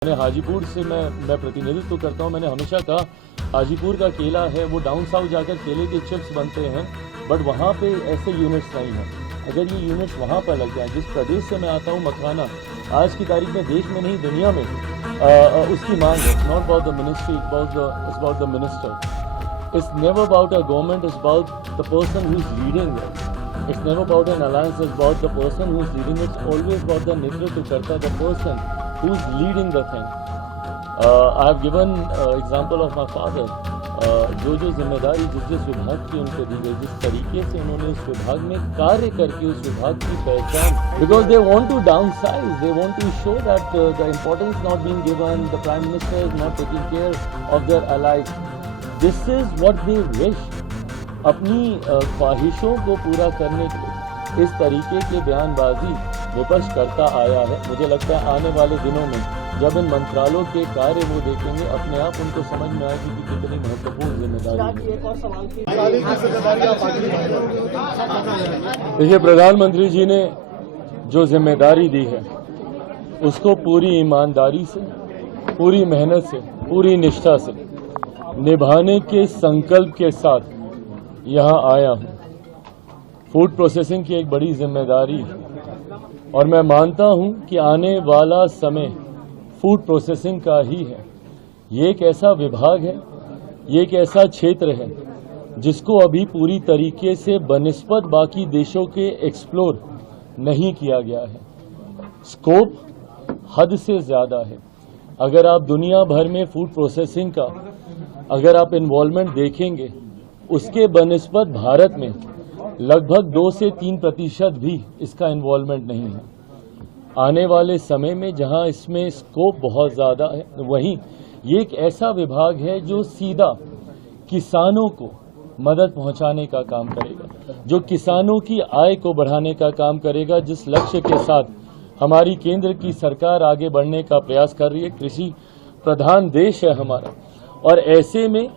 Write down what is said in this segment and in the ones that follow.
मैंने हाजीपुर से मैं प्रतिनिधित्व करता हूं। मैंने हमेशा कहा हाजीपुर का केला है वो डाउन साउथ जाकर केले के चिप्स बनते हैं, बट वहां पे ऐसे यूनिट्स नहीं हैं। अगर ये यूनिट्स वहां पर लग जाएं, जिस प्रदेश से मैं आता हूं मखाना आज की तारीख में देश में नहीं दुनिया में उसकी मांग है। Not about the ministry, it's about the minister. It's never about a government, it's about the person who is leading it. It's never about an alliance, it's about the person who's leading it. It's always about the नेतृत्व करता, the person who's leading the thing. I have given example of my father. जो जिम्मेदारी जिस विभाग की उनको दी गई, जिस तरीके से उन्होंने उस विभाग में कार्य करके उस विभाग की पहचान, because they want to downsize, they want to show that the importance not being given, the Prime Minister is not taking care of their allies. This is what they wish. अपनी ख्वाहिशों को पूरा करने के लिए इस तरीके की बयानबाजी विपक्ष करता आया है। मुझे लगता है आने वाले दिनों में जब इन मंत्रालयों के कार्य वो देखेंगे, अपने आप उनको समझ में आएगी कि कितनी महत्वपूर्ण जिम्मेदारी है। देखिए, प्रधानमंत्री जी ने जो जिम्मेदारी दी है उसको पूरी ईमानदारी से, पूरी मेहनत से, पूरी निष्ठा से निभाने के संकल्प के साथ यहाँ आया हूँ। फूड प्रोसेसिंग की एक बड़ी जिम्मेदारी है और मैं मानता हूँ कि आने वाला समय फूड प्रोसेसिंग का ही है। ये एक ऐसा विभाग है, ये एक ऐसा क्षेत्र है जिसको अभी पूरी तरीके से बनिस्बत बाकी देशों के एक्सप्लोर नहीं किया गया है। स्कोप हद से ज़्यादा है। अगर आप दुनिया भर में फूड प्रोसेसिंग का अगर आप इन्वॉल्वमेंट देखेंगे, उसके बनिस्बत भारत में लगभग 2 से 3% भी इसका इन्वॉल्वमेंट नहीं है। आने वाले समय में जहां इसमें स्कोप बहुत ज़्यादा है, वहीं ये एक ऐसा विभाग है जो सीधा किसानों को मदद पहुंचाने का काम करेगा, जो किसानों की आय को बढ़ाने का काम करेगा, जिस लक्ष्य के साथ हमारी केंद्र की सरकार आगे बढ़ने का प्रयास कर रही है। कृषि प्रधान देश है हमारा, और ऐसे में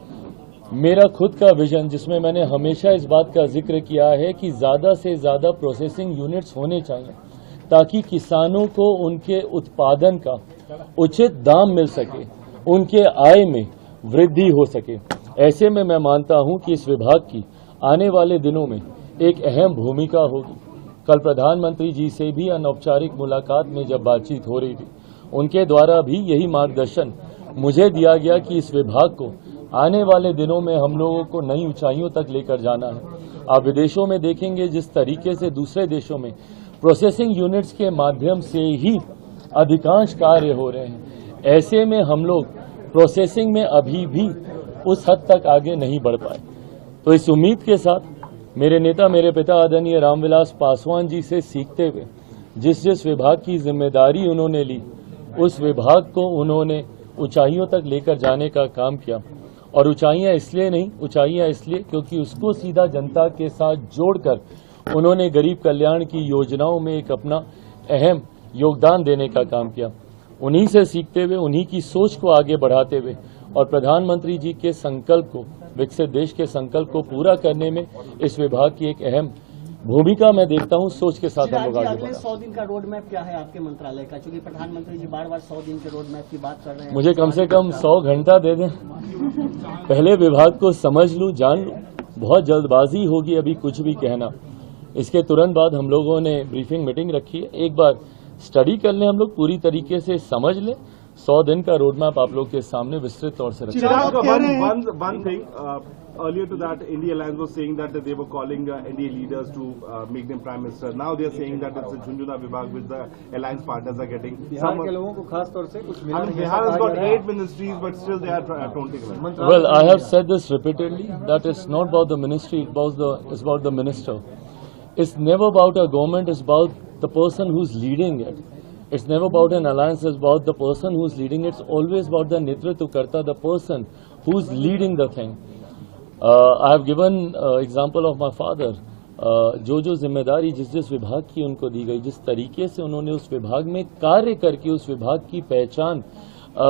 मेरा खुद का विजन, जिसमें मैंने हमेशा इस बात का जिक्र किया है कि ज़्यादा से ज़्यादा प्रोसेसिंग यूनिट्स होने चाहिए ताकि किसानों को उनके उत्पादन का उचित दाम मिल सके, उनके आय में वृद्धि हो सके। ऐसे में मैं मानता हूं कि इस विभाग की आने वाले दिनों में एक अहम भूमिका होगी। कल प्रधानमंत्री जी से भी अनौपचारिक मुलाकात में जब बातचीत हो रही थी, उनके द्वारा भी यही मार्गदर्शन मुझे दिया गया कि इस विभाग को आने वाले दिनों में हम लोगों को नई ऊंचाइयों तक लेकर जाना है। आप विदेशों में देखेंगे जिस तरीके से दूसरे देशों में प्रोसेसिंग यूनिट्स के माध्यम से ही अधिकांश कार्य हो रहे हैं, ऐसे में हम लोग प्रोसेसिंग में अभी भी उस हद तक आगे नहीं बढ़ पाए। तो इस उम्मीद के साथ मेरे नेता, मेरे पिता आदरणीय रामविलास पासवान जी से सीखते हुए जिस विभाग की जिम्मेदारी उन्होंने ली, उस विभाग को उन्होंने ऊंचाइयों तक लेकर जाने का काम किया। और ऊंचाइयां इसलिए नहीं, ऊंचाइयां इसलिए क्योंकि उसको सीधा जनता के साथ जोड़कर उन्होंने गरीब कल्याण की योजनाओं में एक अपना अहम योगदान देने का काम किया। उन्हीं से सीखते हुए, उन्हीं की सोच को आगे बढ़ाते हुए और प्रधानमंत्री जी के संकल्प को, विकसित देश के संकल्प को पूरा करने में इस विभाग की एक अहम भूमिका मैं देखता हूं। सोच के साथ हम लोग आगे बढ़े। 100 दिन का रोड मैप क्या है आपके मंत्रालय का? क्योंकि प्रधानमंत्री जी बार-बार 100 दिन के रोड मैप की बात कर रहे हैं। मुझे कम से कम 100 घंटा दे दें, पहले विभाग को समझ लूं, जान लूं। बहुत जल्दबाजी होगी अभी कुछ भी कहना। इसके तुरंत बाद हम लोगों ने ब्रीफिंग मीटिंग रखी है, एक बार स्टडी कर लें, हम लोग पूरी तरीके से समझ लें। 100 दिन का रोड मैप आप लोग के सामने विस्तृत तौर से रखें। Earlier to that, India Alliance was saying that they were calling NDA leaders to make them prime minister. Now they are saying that it's a Junjuna Vibhag which the alliance partners are getting. Bihar के लोगों को खास तौर से कुछ Bihar has got 8 ministries, but still they are taunting them. Well, I have said this repeatedly, that it's not about the ministry, it's about the minister. It's never about a government, it's about the person who's leading it. It's never about an alliance, it's about the person who's leading it. It's always about the netritva karta, the person who's leading the thing. I have given example of my father. जो जिम्मेदारी जिस विभाग की उनको दी गई, जिस तरीके से उन्होंने उस विभाग में कार्य करके उस विभाग की पहचान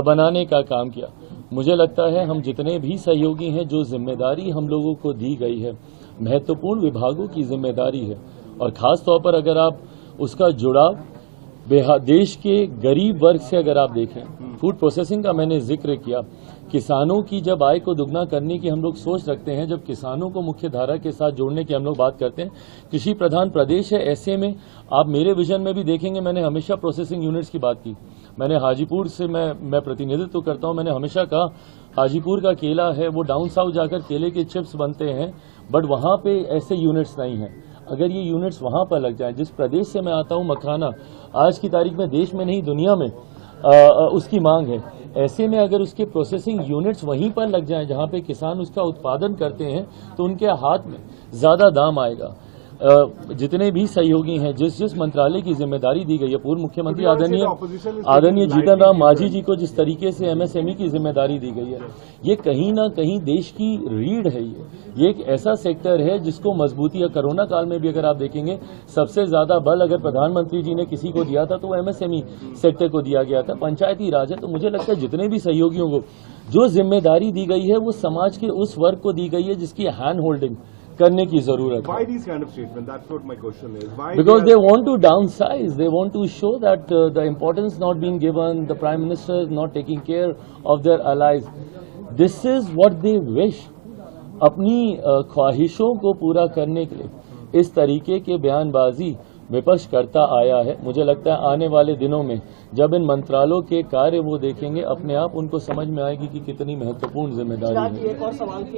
बनाने का काम किया। मुझे लगता है हम जितने भी सहयोगी हैं, जो जिम्मेदारी हम लोगों को दी गई है, महत्वपूर्ण विभागों की जिम्मेदारी है, और ख़ास तौर पर अगर आप उसका जुड़ाव देश के गरीब वर्ग से अगर आप देखें, फूड प्रोसेसिंग का मैंने जिक्र किया, किसानों की जब आय को दुगना करने की हम लोग सोच रखते हैं, जब किसानों को मुख्य धारा के साथ जोड़ने की हम लोग बात करते हैं, कृषि प्रधान प्रदेश है, ऐसे में आप मेरे विजन में भी देखेंगे मैंने हमेशा प्रोसेसिंग यूनिट्स की बात की। मैंने हाजीपुर से मैं प्रतिनिधित्व करता हूं, मैंने हमेशा कहा हाजीपुर का केला है वो डाउन साउथ जाकर केले के चिप्स बनते हैं, बट वहां पे ऐसे यूनिट्स नहीं हैं। अगर ये यूनिट्स वहां पर लग जाएं, जिस प्रदेश से मैं आता हूं मखाना आज की तारीख में देश में नहीं दुनिया में उसकी मांग है, ऐसे में अगर उसके प्रोसेसिंग यूनिट्स वहीं पर लग जाएं जहां पे किसान उसका उत्पादन करते हैं तो उनके हाथ में ज्यादा दाम आएगा। जितने भी सहयोगी हैं, जिस मंत्रालय की जिम्मेदारी दी गई है, पूर्व मुख्यमंत्री आदरणीय जीतन राम मांझी जी को जिस तरीके से एमएसएमई की जिम्मेदारी दी गई है, ये कहीं ना कहीं देश की रीढ़ है। ये एक ऐसा सेक्टर है जिसको मजबूती है। कोरोना काल में भी अगर आप देखेंगे सबसे ज्यादा बल अगर प्रधानमंत्री जी ने किसी को दिया था तो वो एमएसएमई सेक्टर को दिया गया था, पंचायती राज है। तो मुझे लगता है जितने भी सहयोगियों को जो जिम्मेदारी दी गई है वो समाज के उस वर्ग को दी गई है जिसकी हैंड होल्डिंग करने की जरूरत है। Why these kind of statements? That's what my question is. Why? Because they want to downsize. They want to show that the importance not being given, the Prime Minister is not taking care of their allies. This is what they wish. अपनी ख्वाहिशों को पूरा करने के लिए इस तरीके के बयानबाजी विपक्ष करता आया है। मुझे लगता है आने वाले दिनों में जब इन मंत्रालयों के कार्य वो देखेंगे, अपने आप उनको समझ में आएगी कि कितनी महत्वपूर्ण जिम्मेदारी है। एक और सवाल